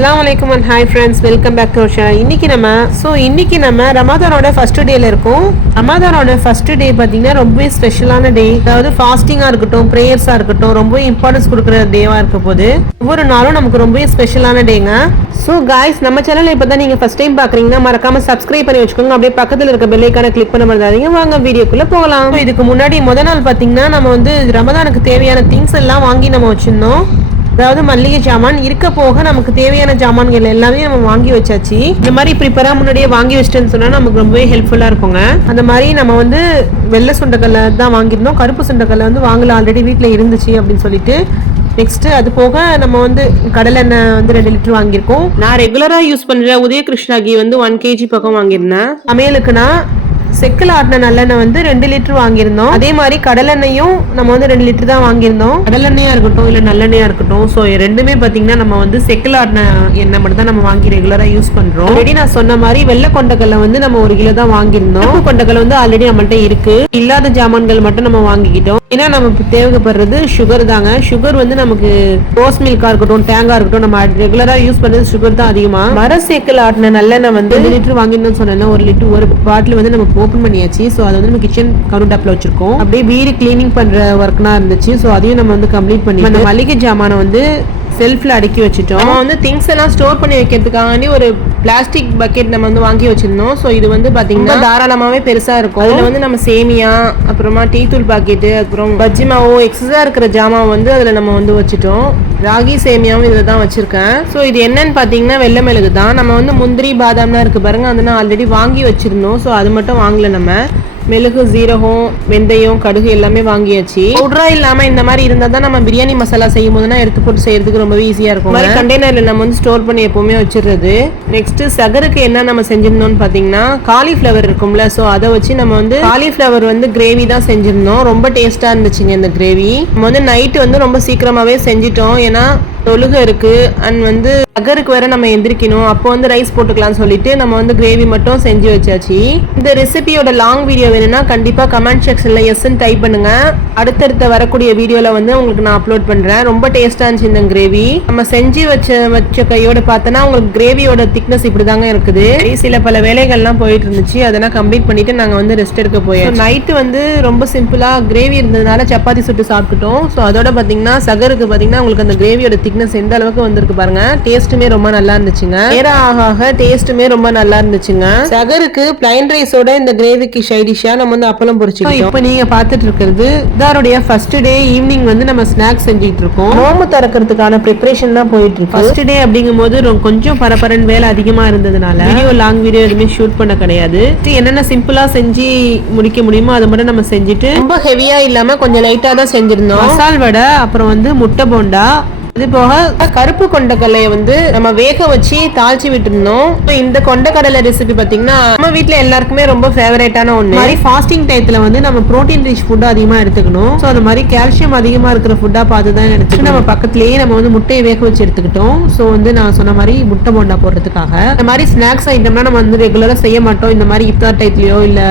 Assalamualaikum and hi friends, welcome back to our channel. இன்னைக்கு நம்ம ரமதானோட first டேல இருக்கோம். ரமதானோட ஃபர்ஸ்ட் டே பாத்தீங்கன்னா ரொம்ப ஸ்பெஷலான டே. அதாவது ஃபாஸ்டிங்கா இருக்கட்டும், பிரேயர்ஸா இருக்கட்டும், ரொம்ப இம்பார்ட்டன்ஸ் கொடுக்குற டேவா இருக்க போது ஒவ்வொரு நாளும் நமக்கு ரொம்ப ஸ்பெஷலான டேங்க. ஸோ காய்ஸ், நம்ம சேனலை இப்போ தான் நீங்கள் ஃபர்ஸ்ட் டைம் பார்க்குறீங்கன்னா மறக்காம சப்ஸ்கிரைப் பண்ணி வச்சுக்கோங்க. அப்படியே பக்கத்தில் இருக்க பெல் ஐக்கானை கிளிக் பண்ண மறந்துடாதீங்க. வாங்க வீடியோக்குள்ளே போகலாம். இதுக்கு முன்னாடி முத நாள் பார்த்தீங்கன்னா நம்ம வந்து ரமதானுக்கு தேவையான திங்ஸ் எல்லாம் வாங்கி நம்ம வச்சிருந்தோம். அதாவது மல்லிகை ஜாமான் இருக்க போக நமக்கு தேவையான ஜாமான்கள் எல்லாமே நம்ம வாங்கி வச்சாச்சு. இந்த மாதிரி ப்ரிப்பரா முன்னாடியே வாங்கி வச்சிட்டேன்னு சொன்னா நமக்கு ரொம்பவே ஹெல்ப்ஃபுல்லா இருக்குங்க. அந்த மாதிரி நம்ம வந்து வெள்ளை சுண்டக்கல்ல தான் வாங்கியிருந்தோம். கருப்பு சுண்டக்கல்ல வந்து வாங்கல, ஆல்ரெடி வீட்டில் இருந்துச்சு அப்படின்னு சொல்லிட்டு. நெக்ஸ்ட் அது போக நம்ம வந்து கடலெண்ணெய் வந்து 2 லிட்டர் வாங்கியிருக்கோம். நான் ரெகுலரா யூஸ் பண்ற உதய கிருஷ்ணா கீ வந்து 1 kg பக்கம் வாங்கியிருந்தேன். சமையலுக்குன்னா செக்கில் ஆட்டின நல்லெண்ணெய் வந்து 2 லிட்டர் வாங்கியிருந்தோம். அதே மாதிரி கடலெண்ணையும் நம்ம வந்து 2 லிட்டர் தான் வாங்கியிருந்தோம். கடலெண்ணையா இருக்கட்டும் இல்ல நல்லெண்ணையா இருக்கட்டும், ஸோ ரெண்டுமே பாத்தீங்கன்னா நம்ம வந்து செக்கில் ஆட்டின எண்ணெய் மட்டும் தான் நம்ம வாங்கி ரெகுலரா யூஸ் பண்றோம். ஆல்ரெடி நான் சொன்ன மாதிரி வெள்ளை கொண்டக்கல்ல வந்து நம்ம 1 கிலோ தான் வாங்கியிருந்தோம். கொண்டக்கல்ல வந்து ஆல்ரெடி நம்மள்ட்ட இருக்கு. இல்லாத ஜாமான்கள் மட்டும் நம்ம வாங்கிக்கிட்டோம். ஏன்னா நமக்கு தேவைப்படுறது சுகர் தாங்க. சுகர் வந்து நமக்கு ரோஸ் மில்கா இருக்கட்டும், தேங்காய் இருக்கட்டும், நம்ம ரெகுலரா யூஸ் பண்றது சுகர் தான் அதிகமா. மர சேக்கில் ஆட்டின நல்லெண்ணெய் வந்து 2 லிட்டர் வாங்கியிருந்தோம்னு சொன்னேன். 1 லிட்டர் ஒரு பாட்டில் வந்து நம்ம ஓப்பன் பண்ணியாச்சு. ஸோ அதை வந்து நம்ம கிச்சன் கவுண்டர் டாப்ல வச்சிருக்கோம். அப்படியே வீடு கிளீனிங் பண்ற ஒர்க்னா இருந்துச்சு. ஸோ அதையும் நம்ம வந்து கம்ப்ளீட் பண்ணி அந்த மளிகை ஜாமான வந்து செல்ஃப்ல அடுக்கி வச்சுட்டோம். நம்ம வந்து திங்ஸ் எல்லாம் ஸ்டோர் பண்ணி வைக்கிறதுக்காண்டி ஒரு பிளாஸ்டிக் பக்கெட் நம்ம வந்து வாங்கி வச்சிருந்தோம். ஸோ இது வந்து பாத்தீங்கன்னா தாராளமாவே பெருசா இருக்கும். அதுல வந்து நம்ம சேமியா, அப்புறமா டீ தூள் பாக்கெட்டு, அப்புறம் பஜ்ஜி மாவோ எக்ஸஸா இருக்கிற ஜாமான் வந்து அதுல நம்ம வந்து வச்சுட்டோம். ராகி சேமியாவும் இதுல தான் வச்சிருக்கேன். ஸோ இது என்னன்னு பாத்தீங்கன்னா வெள்ளை மிளகு தான். நம்ம வந்து முந்திரி பாதாம்லாம் இருக்கு பாருங்க, அது நான் ஆல்ரெடி வாங்கி வச்சிருந்தோம். ஸோ அது மட்டும் வாங்கல. நம்ம மிளகு, சீரகம், வெந்தயம், கடுகு எல்லாமே வாங்கியாச்சு. பவுடரா இல்லாம இந்த மாதிரி இருந்தா தான் நம்ம பிரியாணி மசாலா செய்யும் போதுனா எடுத்து போட்டு செய்யறதுக்கு ரொம்ப ஈஸியா இருக்கும். மாதிரி கண்டெய்னர்ல நம்ம வந்து ஸ்டோர் பண்ணி எப்பவுமே வச்சிடுறது. நெக்ஸ்ட் சகருக்கு என்ன நம்ம செஞ்சிருந்தோம்னு பாத்தீங்கன்னா காலிஃபிளவர் இருக்கும்ல, சோ அதை வச்சு நம்ம வந்து காலிஃபிளவர் வந்து கிரேவி தான் செஞ்சிருந்தோம். ரொம்ப டேஸ்டா இருந்துச்சுங்க இந்த கிரேவி. நம்ம வந்து நைட் வந்து ரொம்ப சீக்கிரமாவே செஞ்சிட்டோம். ஏன்னா தொழுகை இருக்கு அண்ட் வந்து சகருக்கு வேற நம்ம எந்திரிக்கணும். அப்போ வந்து ரைஸ் போட்டுக்கலாம்னு சொல்லிட்டு நம்ம வந்து கிரேவி மட்டும் செஞ்சு வச்சாச்சு. இந்த ரெசிபியோட லாங் வீடியோ வேணும்னா கண்டிப்பா கமெண்ட் செக்ஷன்ல எஸ்ன்னு டைப் பண்ணுங்க. அடுத்தடுத்த வரக்கூடிய வீடியோல வந்து உங்களுக்கு நான் அப்லோட் பண்றேன். ரொம்ப டேஸ்டா இருந்துச்சு இந்த கிரேவி. நம்ம செஞ்சு வச்ச கையோட பார்த்தோன்னா உங்களுக்கு கிரேவியோட திக்னஸ் இப்படிதாங்க இருக்குது. சில பல வேலைகள்லாம் போயிட்டு இருந்துச்சு. அதெல்லாம் கம்ப்ளீட் பண்ணிட்டு நாங்க வந்து ரெஸ்ட் எடுக்க போயோம். நைட்டு வந்து ரொம்ப சிம்பிளா கிரேவி இருந்ததுனால சப்பாத்தி சுட்டு சாப்பிட்டுட்டோம். ஸோ அதோட பாத்தீங்கன்னா சகருக்கு பாத்தீங்கன்னா உங்களுக்கு அந்த கிரேவியோட திக்னஸ் எந்த அளவுக்கு வந்திருக்கு பாருங்க. டேஸ்ட்டுமே ரொம்ப நல்லா இருந்துச்சுங்க. நேரம் ஆக டேஸ்ட்டுமே ரொம்ப நல்லா இருந்துச்சுங்க. சகருக்கு பிளைன் ரைஸோட இந்த கிரேவிக்கு சைடிஷா நம்ம வந்து அப்பளம் பொரிச்சிட்டோம். இப்போ நீங்க பாத்துட்டு இருக்கிறது இதாருடைய ஃபர்ஸ்ட் டே ஈவினிங் வந்து நம்ம ஸ்நாக்ஸ் செஞ்சுட்டு இருக்கோம். நோம்பு திறக்கிறதுக்கான ப்ரிப்பரேஷன் தான் போயிட்டு இருக்கு. ஃபர்ஸ்ட் டே அப்படிங்கும் போது கொஞ்சம் பரபரன் வேலை அதிகமா இருந்ததுனால வீடியோ லாங் வீடியோ எதுவுமே ஷூட் பண்ண கிடையாது. என்னென்ன சிம்பிளா செஞ்சு முடிக்க முடியுமோ அதை மட்டும் நம்ம செஞ்சுட்டு ரொம்ப ஹெவியா இல்லாம கொஞ்சம் லைட்டா தான் செஞ்சிருந்தோம். மசால் வடை, அப்புறம் வந்து முட்டை போண்டா, இது போக கருப்பு கொண்டக்கடலையை வந்து நம்ம வேக வச்சு தாளிச்சு விட்டுருந்தோம். இந்த கொண்டக்கடலை ரெசிபி பாத்தீங்கன்னா நம்ம வீட்டுல எல்லாருக்குமே ரொம்ப ஃபேவரேட்டான ஒண்ணு. மாதிரி ஃபாஸ்டிங் டைத்துல வந்து நம்ம ப்ரோட்டீன் ரிச் ஃபுட் அதிகமா எடுத்துக்கணும். ஸோ அந்த மாதிரி கால்சியம் அதிகமா இருக்கிற ஃபுட்டா பார்த்து தான் எடுத்துக்கணும். நம்ம பக்கத்துலயே நம்ம வந்து முட்டையை வேக வச்சு எடுத்துக்கிட்டோம். ஸோ வந்து நான் சொன்ன மாதிரி முட்டை போண்டா போடுறதுக்காக இந்த மாதிரி ஸ்நாக்ஸ் ஐட்டம்னா நம்ம வந்து ரெகுலரா செய்ய மாட்டோம். இந்த மாதிரி இஃப்தார் டைத்லயோ இல்ல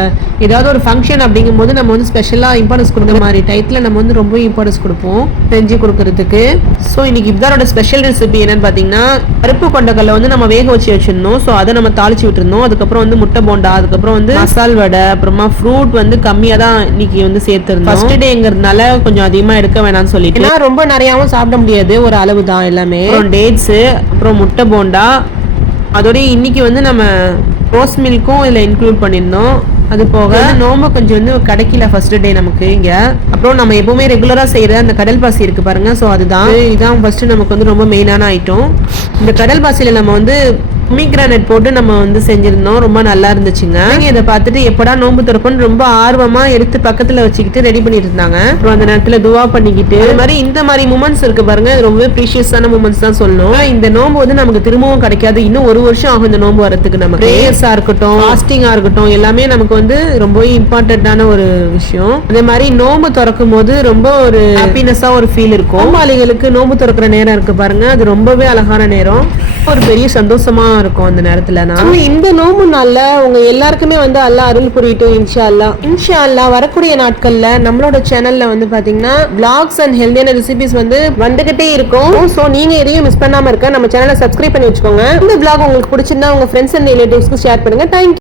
ஏதாவது ஒரு ஃபங்க்ஷன் அப்படிங்கும் போது நம்ம வந்து ஸ்பெஷலா இம்பார்ட்டன்ஸ் கொடுக்குற மாதிரி டைத்துல நம்ம வந்து ரொம்ப இம்பார்ட்டன்ஸ் கொடுப்போம் செஞ்சு கொடுக்கறதுக்கு. ஸோ இன்னைக்கு இஃப்தாரோட ஸ்பெஷல் ரெசிபி என்னன்னு பாத்தீங்கன்னா கருப்பு கொண்டக்கல்ல வந்து நம்ம வேக வச்சு வச்சிருந்தோம். ஸோ அதை நம்ம தாளிச்சு விட்டுருந்தோம். அதுக்கப்புறம் வந்து முட்டை போண்டா, அதுக்கப்புறம் வந்து மசால் வடை, அப்புறமா ஃப்ரூட் வந்து கம்மியா தான் இன்னைக்கு வந்து சேர்த்திருந்தோம். ஃபர்ஸ்ட் டேங்கிறதுனால கொஞ்சம் அதிகமா எடுக்க வேணாம்னு சொல்லிட்டு, ஏன்னா ரொம்ப நிறையாவும் சாப்பிட முடியாது, ஒரு அளவு தான் எல்லாமே. டேட்ஸ், அப்புறம் முட்டை போண்டா, அதோட இன்னைக்கு வந்து நம்ம ரோஸ் மில்க்கும் இதுல இன்க்ளூட் பண்ணியிருந்தோம். அது போக நோம்பு கொஞ்சம் வந்து கிடைக்கல ஃபர்ஸ்ட் டே நமக்கு இங்க. அப்புறம் நம்ம எப்பவுமே ரெகுலரா செய்யற அந்த கடல் பாசி இருக்கு பாருங்க. ஸோ இதான் ஃபர்ஸ்ட் நமக்கு வந்து ரொம்ப மெயினான ஐட்டம். இந்த கடல் பாசியில நம்ம வந்து பொமிகிரானட் போட்டு நம்ம வந்து செஞ்சிருந்தோம். ரொம்ப நல்லா இருந்துச்சுங்க. இதை பார்த்துட்டு எப்படா நோம்பு திறப்போம்னு ரொம்ப ஆர்வமா எடுத்து பக்கத்துல வச்சுக்கிட்டு ரெடி பண்ணிட்டு இருந்தாங்க. அப்புறம் அந்த நேரத்துல துவா பண்ணிக்கிட்டு இந்த மாதிரி மூமெண்ட்ஸ் இருக்கு பாருங்க, ரொம்ப ப்ரீஷியஸான மூமெண்ட்ஸ் தான் சொல்லணும். இந்த நோம்பு வந்து நமக்கு திரும்பவும் கிடைக்காது. இன்னும் 1 வருஷம் ஆகும் இந்த நோம்பு வரதுக்கு. நம்ம பிரேயர்ஸா இருக்கட்டும், ஃபாஸ்டிங்கா இருக்கட்டும், எல்லாமே நமக்கு வந்து ரொம்ப இம்பார்ட்டன்டான ஒரு விஷயம். அதே மாதிரி நோம்பு திறக்கும் போது ரொம்ப ஒரு ஹாப்பினஸா ஒரு ஃபீல் இருக்கும். நோம்பாளிகளுக்கு நோம்பு திறக்கிற நேரம் இருக்கு பாருங்க, அது ரொம்பவே அழகான நேரம். ஒரு பெரிய சந்தோஷமா இருக்கும் அந்த நேரத்துல. இந்த நோம்பு நாள்ல உங்க எல்லாருக்குமே வந்து அல்லாஹ் அருள் புரியட்டும் இன்ஷா அல்லாஹ். வரக்கூடிய நாட்கள்ல நம்மளோட சேனல்ல வந்து பாத்தீங்கன்னா vlogs அண்ட் ஹெல்தியான ரெசிபிஸ் வந்து வந்துகிட்டே இருக்கும். சோ நீங்க எதையும் மிஸ் பண்ணாம இருக்க நம்ம சேனலை சப்ஸ்கிரைப் பண்ணி வச்சுக்கோங்க. இந்த vlog உங்களுக்கு பிடிச்சிருந்தா உங்க ஃப்ரெண்ட்ஸ் அண்ட் ரிலேட்டிவ்ஸ்க்கு ஷேர் பண்ணுங்க. தேங்க்யூ.